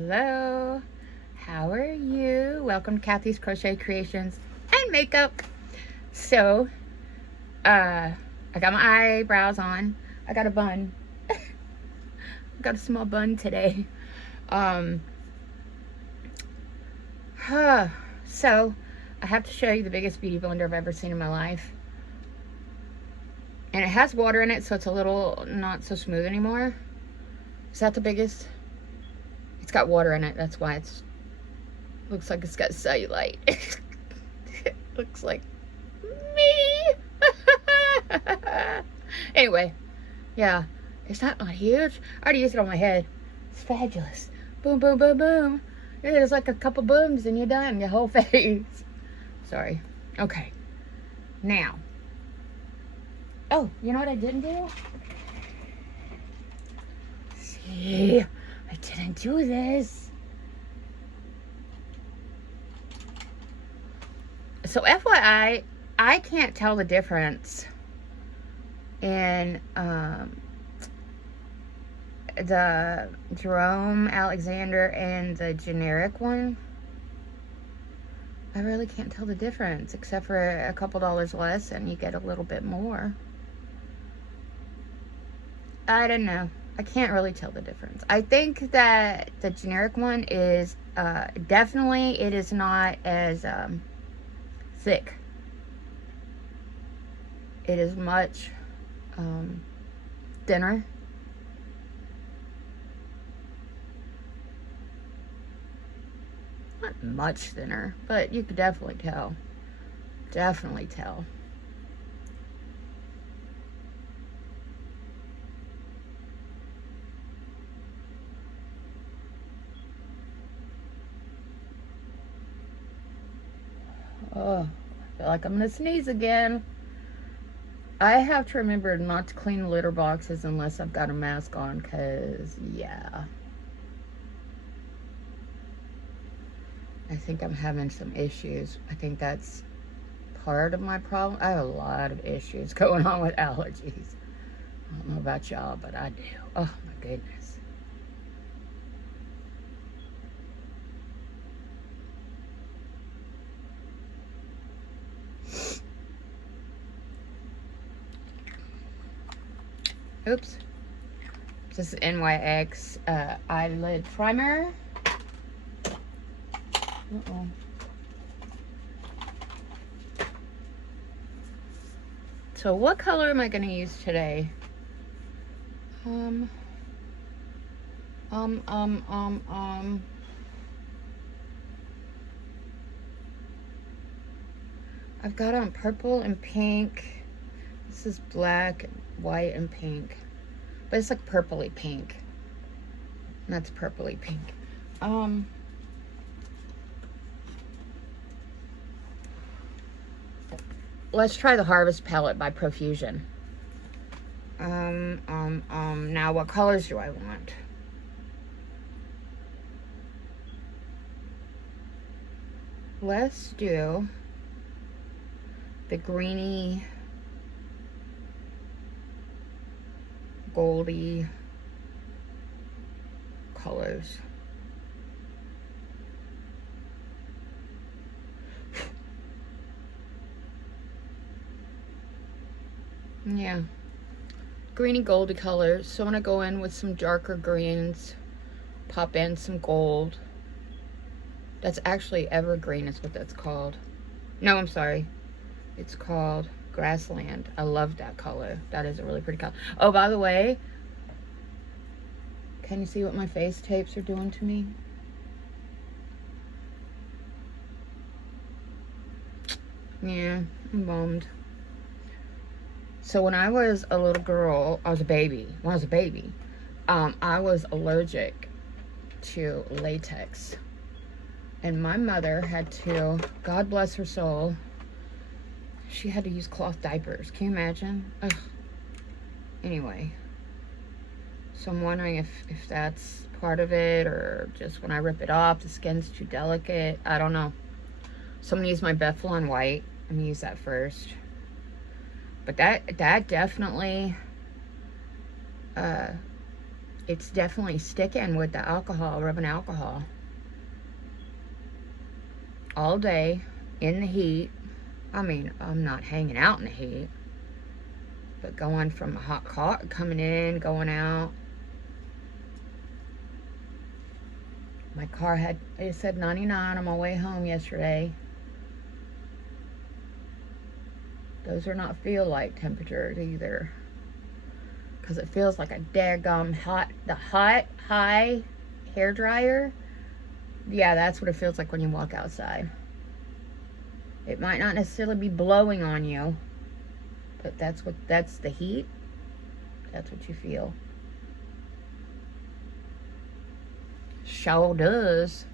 Hello, how are you? Welcome to Kathy's Crochet Creations and Makeup. So, I got my eyebrows on. I got a bun. I got a small bun today. So, I have to show you the biggest beauty blender I've ever seen in my life. And it has water in it, so it's a little not so smooth anymore. Is that the biggest? It's got water in it, that's why it's looks like it's got cellulite. It looks like me. Anyway, yeah, is that not huge? I already used it on my head. It's fabulous. Boom, boom, boom, boom. It's like a couple booms and you're done, your whole face. Sorry. Okay. Now. Oh, you know what I didn't do? See, I didn't do this. So FYI, I can't tell the difference in the Jerome Alexander and the generic one. I really can't tell the difference, except for a couple dollars less and you get a little bit more. I don't know. I can't really tell the difference. I think that the generic one is definitely, it is not as thick. It is much thinner. Not much thinner, but you could definitely tell. Definitely tell. Oh, I feel like I'm gonna sneeze again. I have to remember not to clean litter boxes unless I've got a mask on, because, yeah. I think I'm having some issues. I think that's part of my problem. I have a lot of issues going on with allergies. I don't know about y'all, but I do. Oh, my goodness. Oops. This is NYX eyelid primer. Uh-oh. So what color am I going to use today? I've got on purple and pink. This is black, white, and pink. But it's like purpley pink. And that's purpley pink. Let's try the Harvest Palette by Profusion. Now what colors do I want? Let's do the greeny, goldy colors. Yeah, greeny goldy colors. So I'm gonna go in with some darker greens, pop in some gold. That's actually evergreen is what that's called. No, I'm sorry. It's called Grassland. I love that color. That is a really pretty color. Oh, by the way, can you see what my face tapes are doing to me? Yeah, I'm bummed. So when I was a little girl, I was a baby. When I was a baby, I was allergic to latex. And my mother had to, God bless her soul, she had to use cloth diapers. Can you imagine? Ugh. Anyway. So I'm wondering if that's part of it, or just when I rip it off, the skin's too delicate. I don't know. So I'm going to use my Bethlon White. I'm going to use that first. But that definitely it's definitely sticking with the alcohol, rubbing alcohol. All day, in the heat. I mean, I'm not hanging out in the heat. But going from a hot car, coming in, going out. My car it said 99 on my way home yesterday. Those are not feel like temperatures either. Because it feels like a daggum high hair dryer. Yeah, that's what it feels like when you walk outside. It might not necessarily be blowing on you, but that's the heat. That's what you feel. Sure does.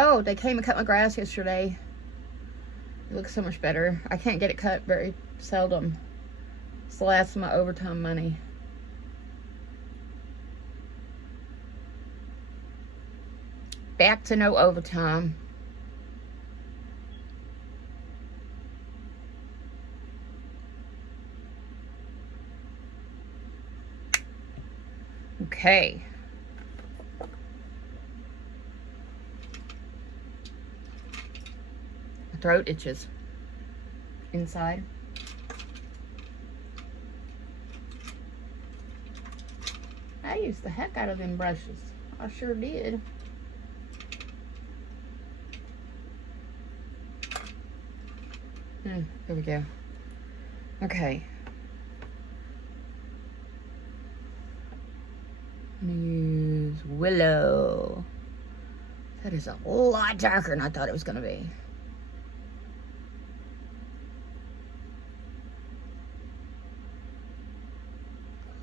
Oh, they came and cut my grass yesterday. It looks so much better. I can't get it cut very seldom. It's the last of my overtime money. Back to no overtime. Okay. My throat itches inside. I used the heck out of them brushes. I sure did. There we go. Okay. I'm gonna use Willow. That is a lot darker than I thought it was gonna be.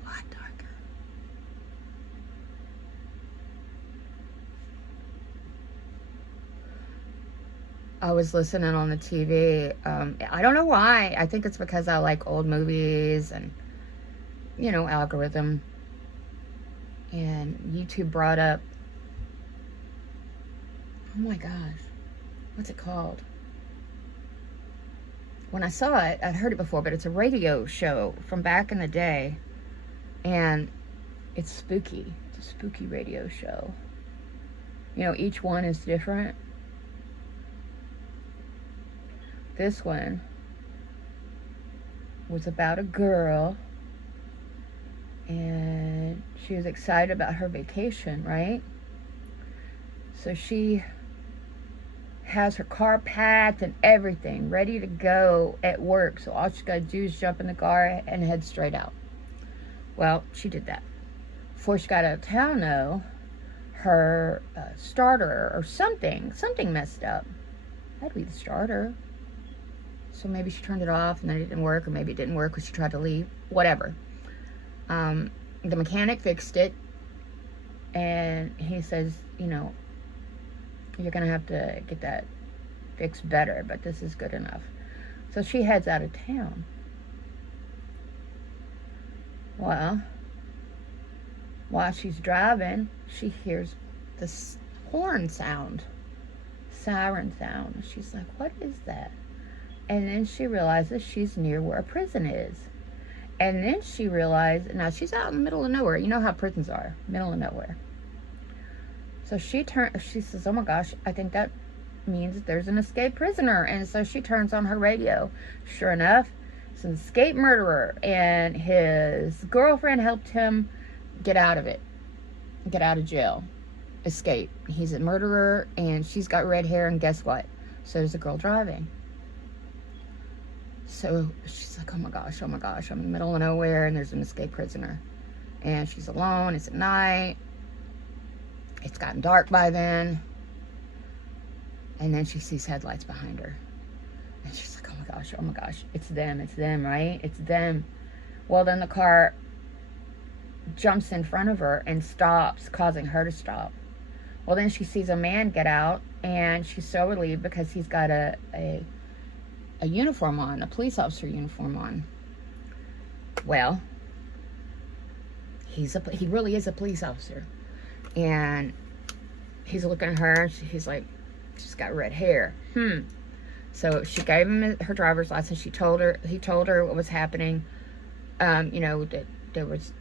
A lot darker. I was listening on the TV. I don't know why. I think it's because I like old movies and, you know, algorithm. And YouTube brought up, oh my gosh, what's it called? When I saw it, I'd heard it before, but it's a radio show from back in the day. And it's spooky. It's a spooky radio show. You know, each one is different. This one was about a girl, and she was excited about her vacation, right? So she has her car packed and everything ready to go at work. So all she's got to do is jump in the car and head straight out. Well, she did that. Before she got out of town, though, her starter or something messed up. That'd be the starter. So maybe she turned it off and then it didn't work, or maybe it didn't work because she tried to leave. Whatever. The mechanic fixed it, and he says, you know, you're gonna have to get that fixed better, but this is good enough. So she heads out of town. Well, while she's driving, she hears this horn sound, siren sound. She's like, what is that? And then she realizes she's near where a prison is. And then she realized, now she's out in the middle of nowhere. You know how prisons are, middle of nowhere. So she says, oh my gosh, I think that means there's an escaped prisoner. And so she turns on her radio. Sure enough, it's an escaped murderer. And his girlfriend helped him get out of it, get out of jail, escape. He's a murderer, and she's got red hair, and guess what? So does the girl driving. So she's like, oh my gosh, I'm in the middle of nowhere, and there's an escaped prisoner. And she's alone, it's at night. It's gotten dark by then. And then she sees headlights behind her. And she's like, oh my gosh, it's them, right? It's them. Well, then the car jumps in front of her and stops, causing her to stop. Well, then she sees a man get out, and she's so relieved because he's got a uniform on, a police officer uniform on. Well, he really is a police officer. And he's looking at her, and he's like, she's got red hair. So she gave him her driver's license. He told her what was happening. You know, that there was,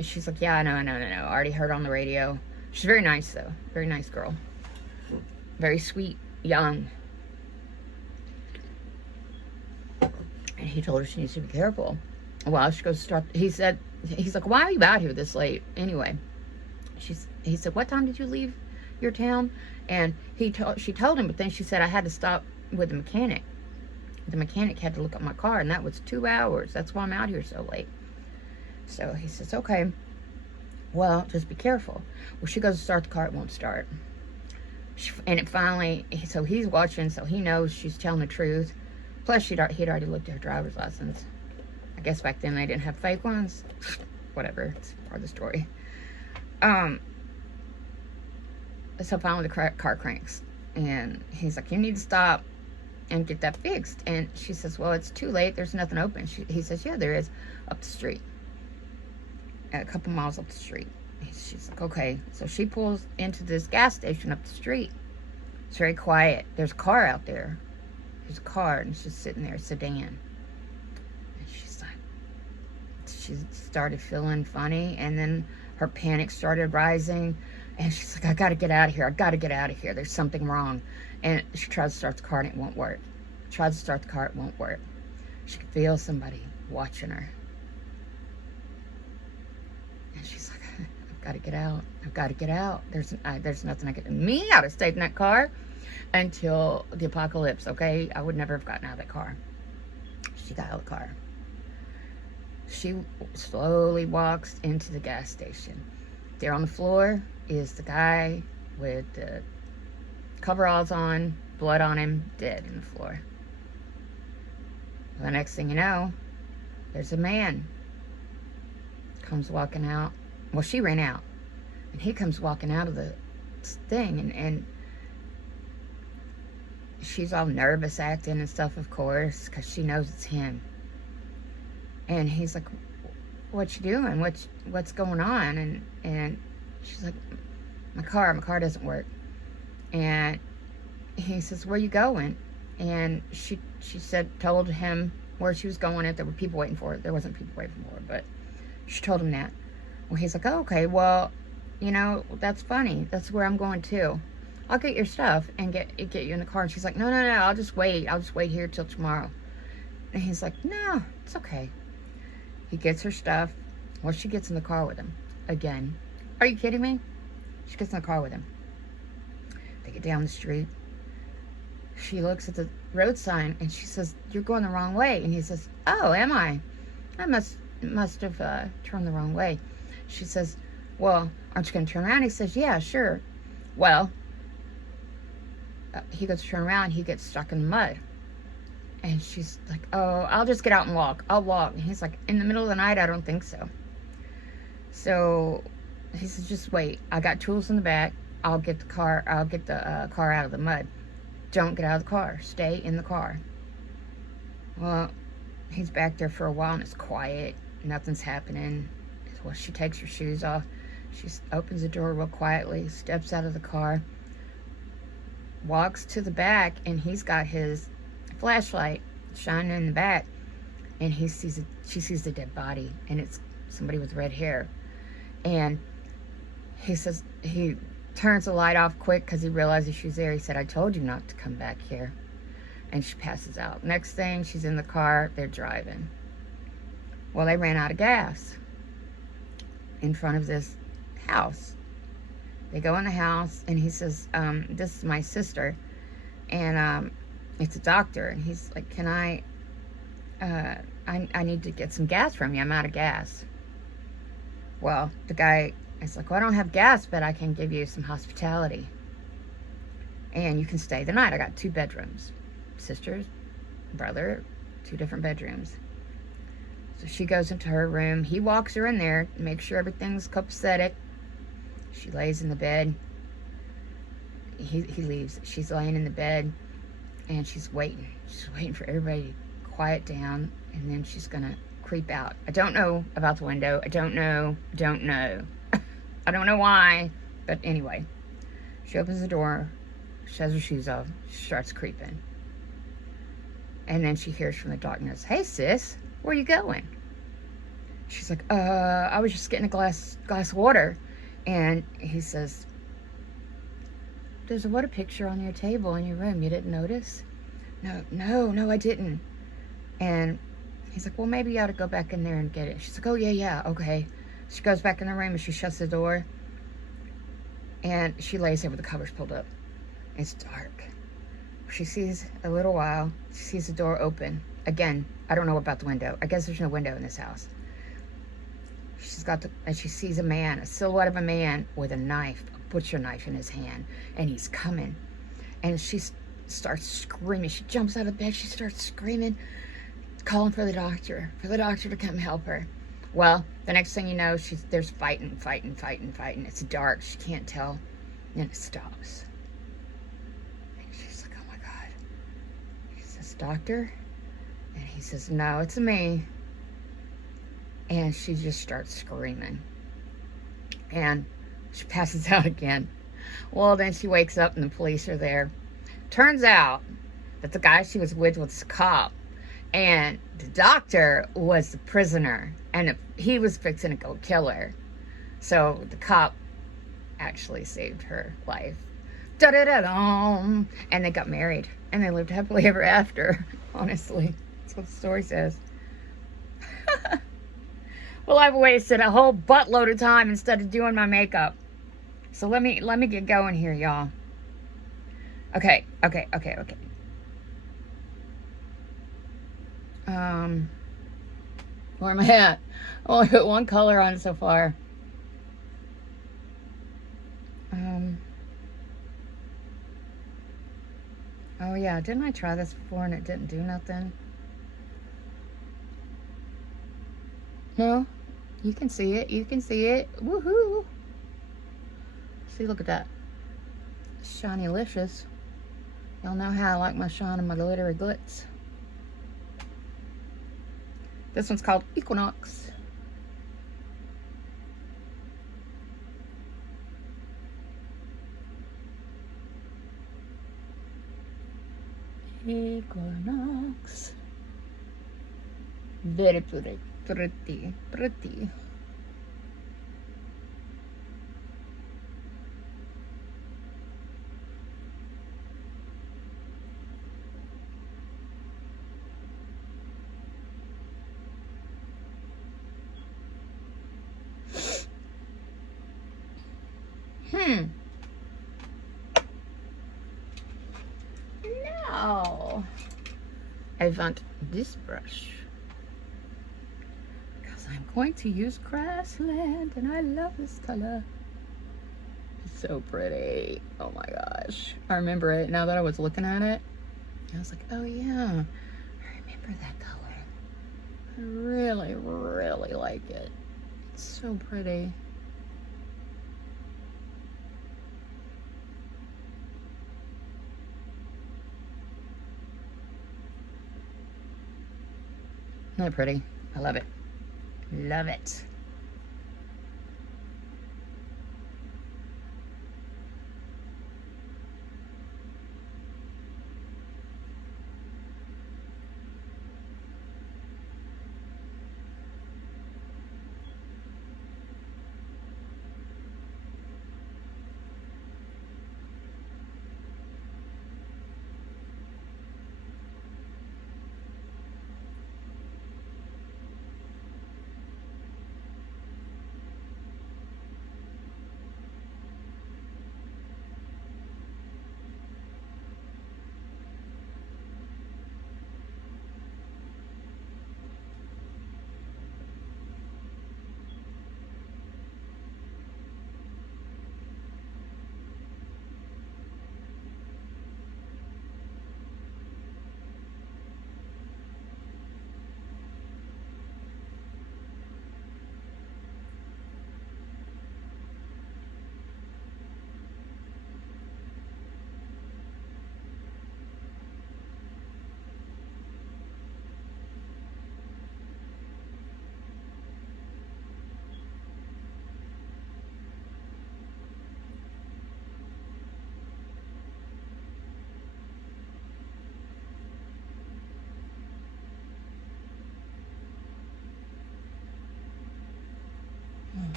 she's like, yeah, I know. I already heard on the radio. She's very nice, though. Very nice girl. Very sweet, young. And he told her she needs to be careful. Well, she goes to start, he's like, why are you out here this late? Anyway, he said, what time did you leave your town? And she told him, but then she said, I had to stop with the mechanic. The mechanic had to look at my car, and that was 2 hours. That's why I'm out here so late. So he says, okay, well, just be careful. Well, she goes to start the car, it won't start. And it finally, so he's watching, so he knows she's telling the truth. Plus, he'd already looked at her driver's license. I guess back then they didn't have fake ones. Whatever, it's part of the story. So finally the car cranks. And he's like, you need to stop and get that fixed. And she says, well, it's too late. There's nothing open. He says, yeah, there is, up the street. A couple miles up the street. She's like, okay. So she pulls into this gas station up the street. It's very quiet. There's a car out there. There's a car, and she's sitting there, a sedan. And she's like, she started feeling funny, and then her panic started rising. And she's like, I gotta get out of here. I gotta get out of here. There's something wrong. And she tries to start the car, and it won't work. Tries to start the car, it won't work. She can feel somebody watching her. And she's like, I've got to get out. I've got to get out. There's nothing I can do. Me, I'd have stayed in that car until the apocalypse, okay? I would never have gotten out of that car. She got out of the car. She slowly walks into the gas station. There on the floor is the guy with the coveralls on, blood on him, dead in the floor. The next thing you know, there's a man comes walking out. Well, she ran out, and he comes walking out of the thing, and she's all nervous acting and stuff, of course, because she knows it's him. And he's like, what you doing? What's going on? And she's like, my car doesn't work. And he says, where you going? And she told him where she was going. If there were people waiting for her. There wasn't people waiting for her, but she told him that. Well, he's like, oh, okay, well, you know, that's funny. That's where I'm going too. I'll get your stuff and get you in the car. And she's like, no, I'll just wait. I'll just wait here till tomorrow. And he's like, no, it's okay. He gets her stuff. Well, she gets in the car with him again. Are you kidding me? She gets in the car with him. They get down the street. She looks at the road sign, and she says, you're going the wrong way. And he says, oh, am I? I must have turned the wrong way. She says, well, aren't you going to turn around? He says, yeah, sure. Well, he goes to turn around, he gets stuck in the mud. And she's like, oh, I'll just get out and walk. I'll walk. And he's like, in the middle of the night, I don't think so. So he says, just wait. I got tools in the back. I'll get the car out of the mud. Don't get out of the car. Stay in the car. Well, he's back there for a while, and it's quiet. Nothing's happening. Well, she takes her shoes off. She opens the door real quietly, steps out of the car, walks to the back, and he's got his flashlight shining in the back, and she sees the dead body, and it's somebody with red hair. And he turns the light off quick because he realizes she's there. He said, I told you not to come back here. And she passes out. Next thing, she's in the car. They're driving. Well, they ran out of gas in front of this house. They go in the house, and he says, this is my sister, and it's a doctor. And he's like, can I need to get some gas from you. I'm out of gas. Well, the guy is like, well, I don't have gas, but I can give you some hospitality. And you can stay the night. I got 2 bedrooms. Sisters, brother, 2 different bedrooms. So she goes into her room. He walks her in there, makes sure everything's copacetic. She lays in the bed. He leaves. She's laying in the bed, and she's waiting. She's waiting for everybody to quiet down, and then she's going to creep out. I don't know about the window. I don't know. I don't know why, but anyway. She opens the door. She has her shoes off. She starts creeping. And then she hears from the darkness, "Hey, sis, where you going?" She's like, I was just getting a glass of water. And he says, "There's a water picture on your table in your room. You didn't notice?" No, I didn't. And he's like, "Well, maybe you ought to go back in there and get it." She's like, "Oh, yeah, okay." She goes back in the room and she shuts the door. And she lays there with the covers pulled up. It's dark. She sees a little while. She sees the door open. Again, I don't know about the window. I guess there's no window in this house. And she sees a silhouette of a man with a knife, a butcher knife in his hand. And he's coming. And she starts screaming. She jumps out of bed. She starts screaming, calling for the doctor to come help her. Well, the next thing you know, there's fighting. It's dark. She can't tell. And it stops. And she's like, "Oh my God." He says, "Doctor?" And he says, "No, it's me." And she just starts screaming. And she passes out again. Well, then she wakes up and the police are there. Turns out that the guy she was with was a cop. And the doctor was the prisoner. And he was fixing to go kill her. So the cop actually saved her life. Da-da-da-dum. And they got married. And they lived happily ever after. Honestly. That's what the story says. Well, I've wasted a whole buttload of time instead of doing my makeup. So let me get going here, y'all. Okay. Where am I at? I only put one color on so far. Oh yeah, didn't I try this before and it didn't do nothing? No, you can see it. Woohoo! See, look at that. Shiny-licious. Y'all know how I like my shine and my glittery glitz. This one's called Equinox. Equinox. Very pretty. Now I want this brush because I'm going to use Grassland and I love this color. It's so pretty. Oh my gosh. I remember it now that I was looking at it. I was like, oh yeah, I remember that color. I really like it. It's so pretty. Isn't that pretty? I love it. Love it.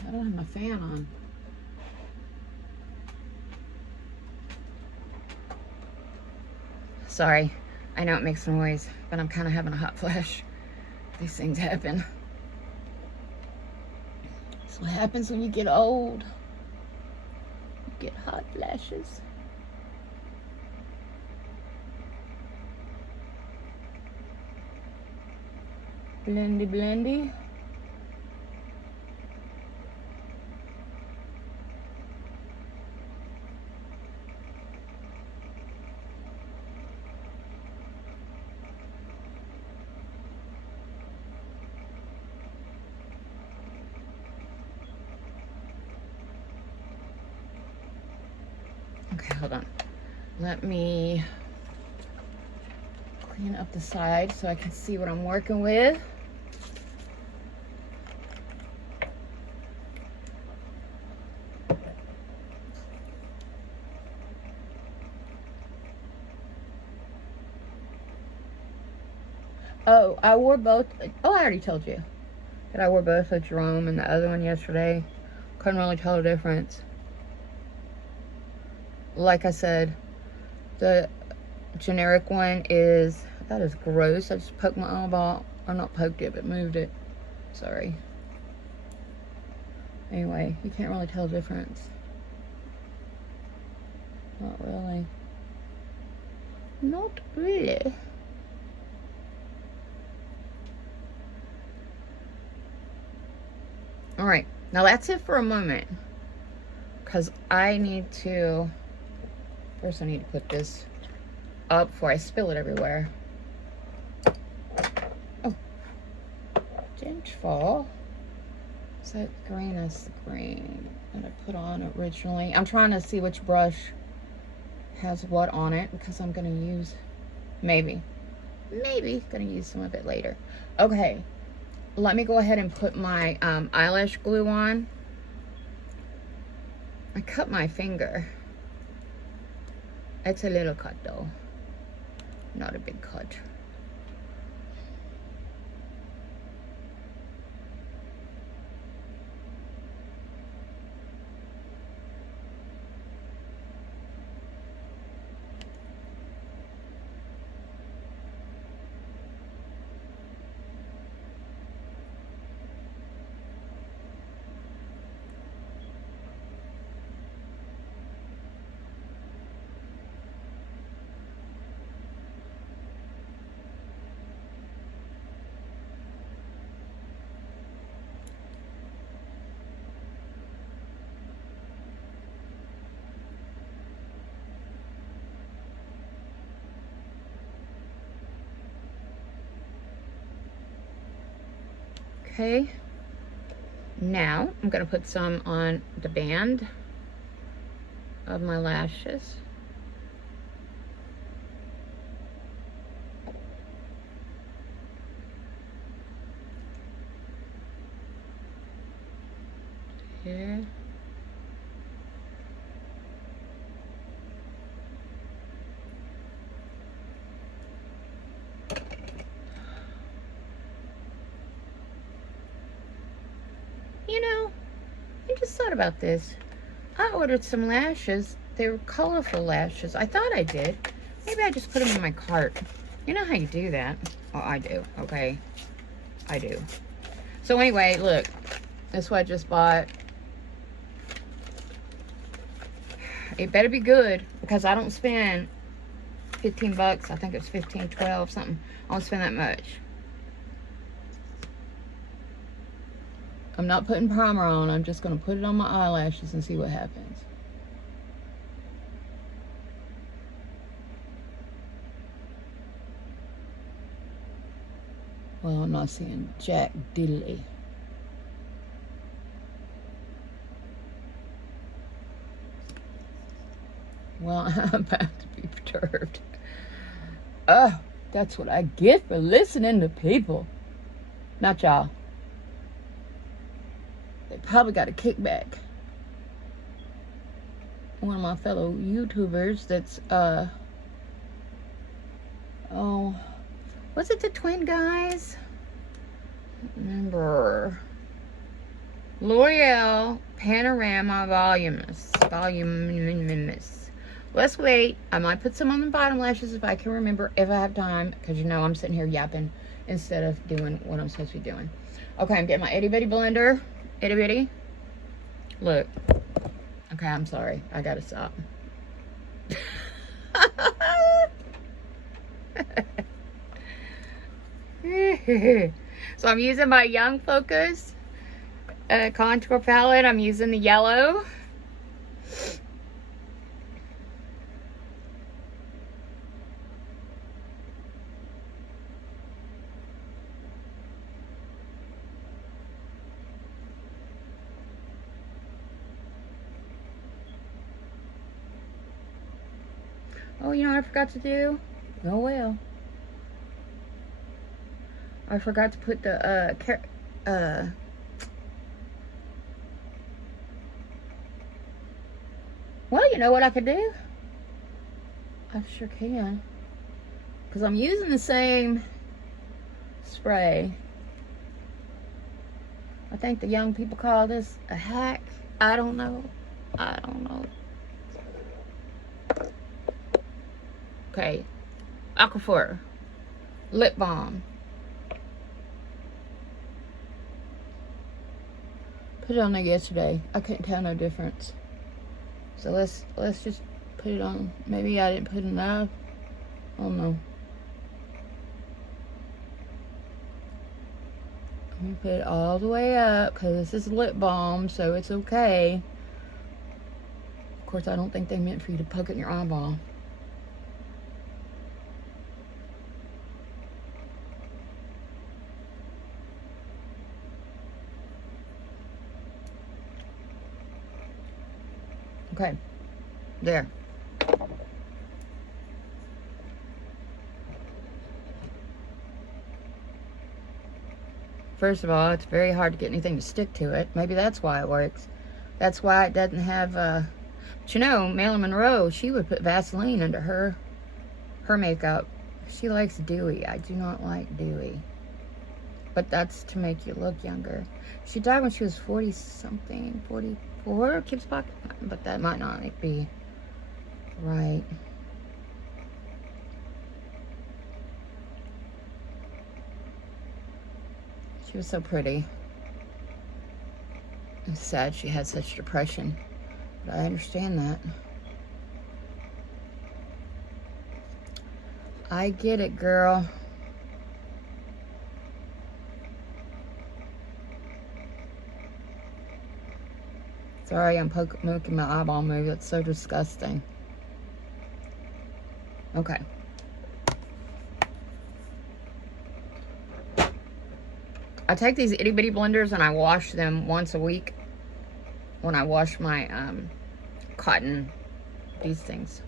I don't have my fan on. Sorry, I know it makes noise, but I'm kind of having a hot flash. These things happen. That's what happens when you get old. You get hot flashes. Blendy, blendy. Okay, hold on. Let me clean up the side so I can see what I'm working with. Oh, I wore both. Oh, I already told you that I wore both a Jerome and the other one yesterday. Couldn't really tell the difference. Like I said, the generic one is, that is gross. I just poked my eyeball. Or not poked it, but moved it. Sorry. Anyway, you can't really tell the difference. Not really. Not really. Alright, now that's it for a moment. Because I need to, first I need to put this up before I spill it everywhere. Oh, didn't fall. Is that green? That's the green that I put on originally. I'm trying to see which brush has what on it because I'm going to use, maybe going to use some of it later. Okay, let me go ahead and put my eyelash glue on. I cut my finger. It's a little cut though, not a big cut. Okay, now I'm going to put some on the band of my lashes. Here. You know, I just thought about this. I ordered some lashes. They were colorful lashes. I thought I did. Maybe I just put them in my cart. You know how you do that. Oh, I do. Okay. I do. So anyway, look. That's what I just bought. It better be good because I don't spend 15 bucks. I think it's 15, 12, something. I don't spend that much. I'm not putting primer on. I'm just going to put it on my eyelashes and see what happens. Well, I'm not seeing jack diddly. Well, I'm about to be perturbed. Oh, that's what I get for listening to people. Not y'all. They probably got a kickback. One of my fellow YouTubers that's, oh, was it the twin guys? I don't remember. L'Oreal Panorama Voluminous. Let's wait. I might put some on the bottom lashes if I can remember, if I have time, because you know I'm sitting here yapping instead of doing what I'm supposed to be doing. Okay, I'm getting my itty bitty blender. Itty bitty. Look. Okay, I'm sorry. I gotta stop. So I'm using my Young Focus contour palette. I'm using the yellow. Oh, you know what I forgot to do? Oh well. I forgot to put the well, you know what I could do? I sure can. Because I'm using the same spray. I think the young people call this a hack. I don't know. I don't know. Okay. Aquaphor. Lip balm. Put it on there yesterday. I couldn't tell no difference. So let's just put it on. Maybe I didn't put enough. I don't know. I'm gonna put it all the way up because this is lip balm, so it's okay. Of course, I don't think they meant for you to poke it in your eyeball. Okay, there. First of all, it's very hard to get anything to stick to it. Maybe that's why it works. That's why it doesn't have, but you know, Marilyn Monroe, she would put Vaseline under her makeup. She likes dewy. I do not like dewy. But that's to make you look younger. She died when she was 40-something, 44, Kip's pocket. But that might not be right. She was so pretty. It's sad she had such depression. But I understand that. I get it, girl. Sorry, I'm making my eyeball move. That's so disgusting. Okay. I take these itty bitty blenders and I wash them once a week when I wash my cotton, these things.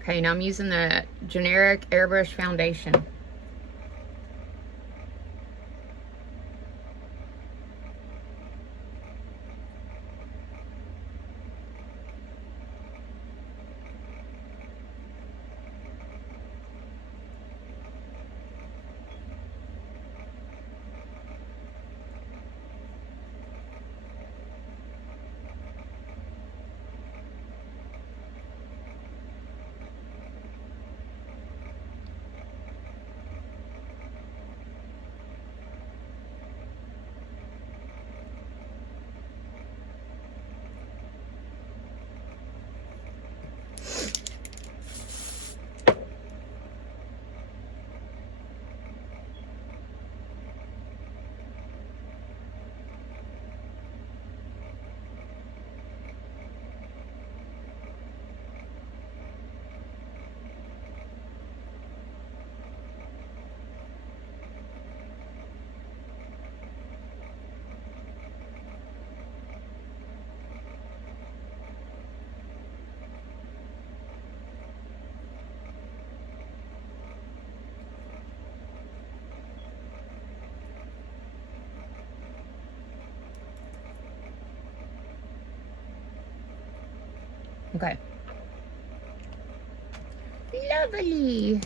Okay, now I'm using the generic airbrush foundation. Okay. lovely.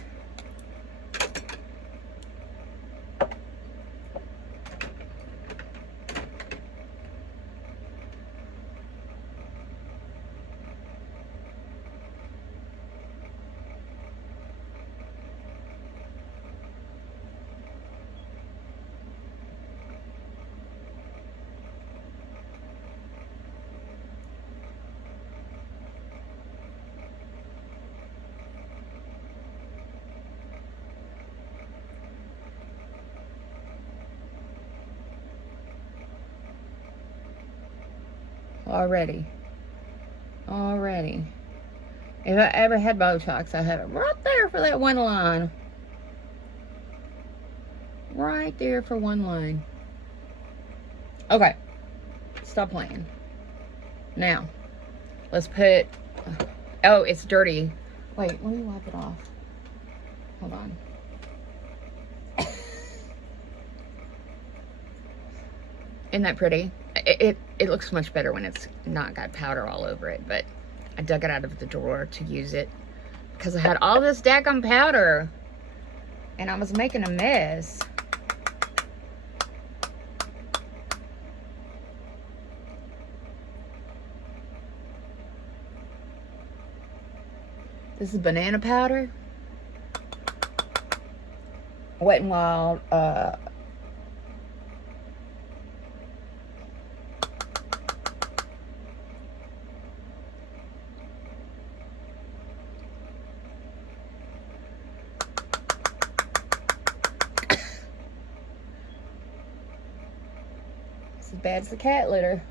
Already. If I ever had Botox, I have it right there for that one line. Right there for one line. Okay. Stop playing. Now, let's put... Oh, it's dirty. Wait, let me wipe it off. Hold on. Isn't that pretty? It looks much better when it's not got powder all over it, but I dug it out of the drawer to use it because I had all this daggum powder and I was making a mess. This is banana powder. Wet n Wild it's as bad as the cat litter.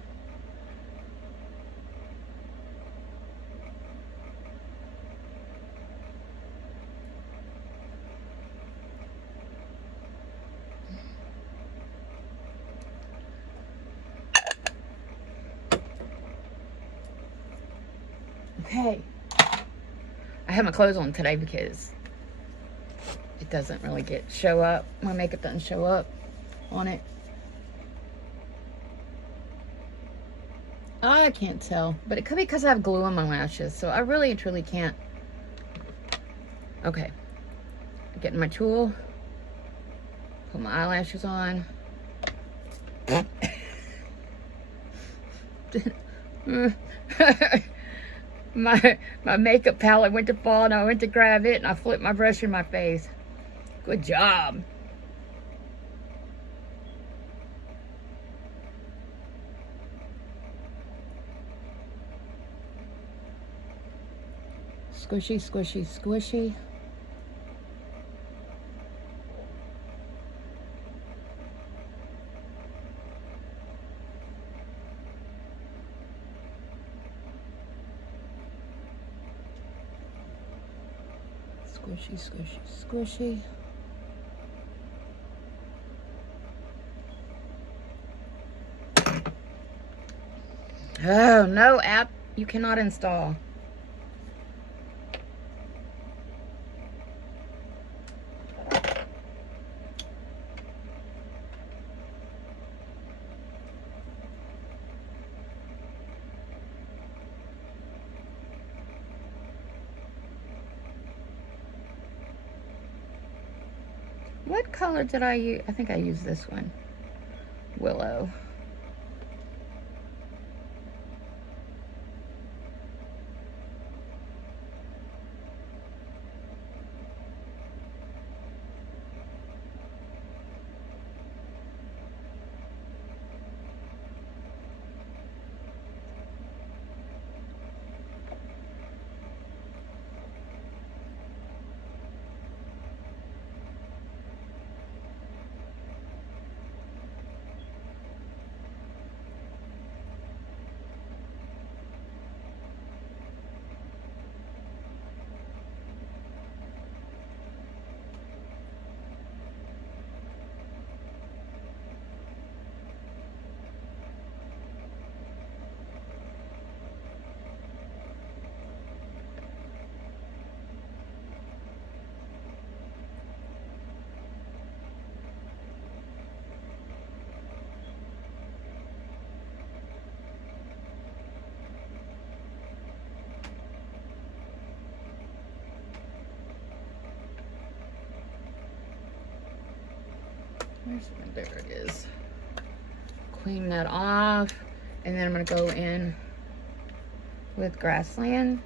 Okay, I have my clothes on today because it doesn't really show up. My makeup doesn't show up on it. I can't tell, but it could be because I have glue on my lashes, so I really truly can't. Okay, getting my tool, put my eyelashes on. my makeup palette went to fall and I went to grab it and I flipped my brush in my face. Good job. Squishy, squishy, squishy. Squishy, squishy, squishy. Oh, no app you cannot install. What color did I use? I think I used this one. Willow. There it is. Clean that off, and then I'm going to go in with Grassland.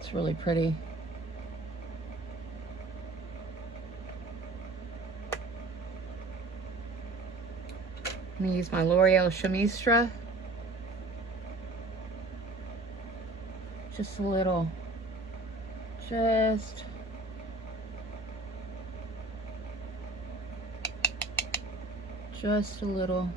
It's really pretty. I'm going to use my L'Oreal Chemistra. Just a little. Just a little.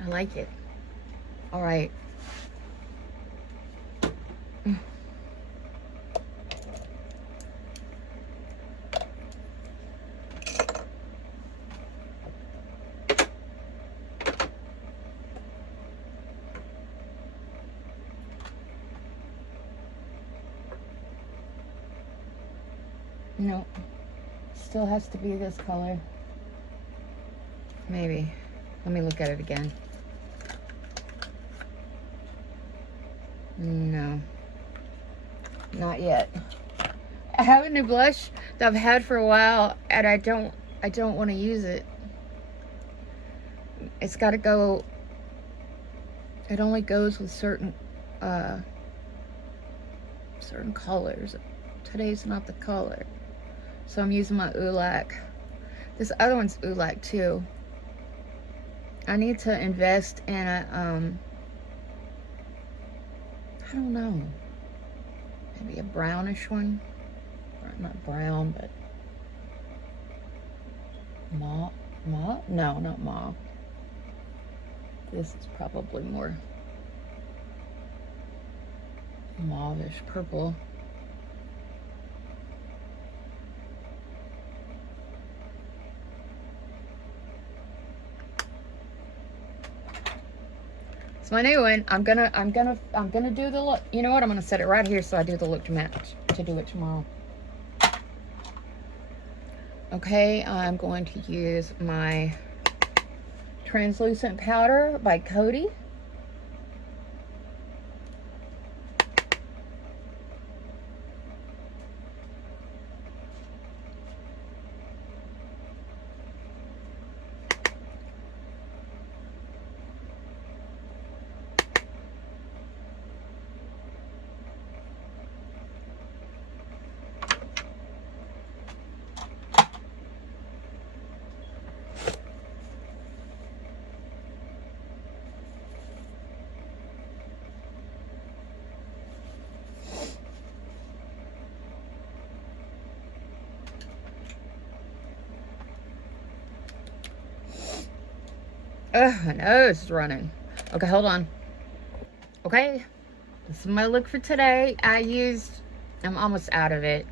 I like it. All right. No, still has to be this color. Maybe. Let me look at it again. No, not yet. I have a new blush that I've had for a while, and I don't want to use it. It's got to go. It only goes with certain colors. Today's not the color, so I'm using my Oolak. This other one's Oolak too. I need to invest in a I don't know, maybe a brownish one. Or not brown, but mauve. No, not mauve. This is probably more mauve-ish purple. It's my new one. I'm gonna do the look. You know what? I'm gonna set it right here so I do the look to match, to do it tomorrow. Okay, I'm going to use my translucent powder by Cody. Ugh, my nose is running. Okay, hold on. Okay, this is my look for today. I'm almost out of it.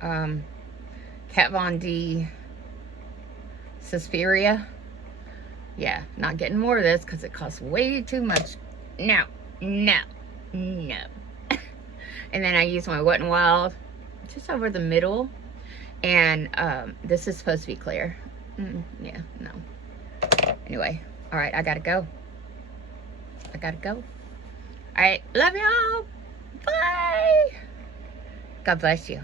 Kat Von D Suspiria. Yeah, not getting more of this because it costs way too much. No. And then I use my Wet n Wild just over the middle. And this is supposed to be clear. Yeah, no. Anyway, all right, I gotta go. I gotta go. All right, love y'all. Bye. God bless you.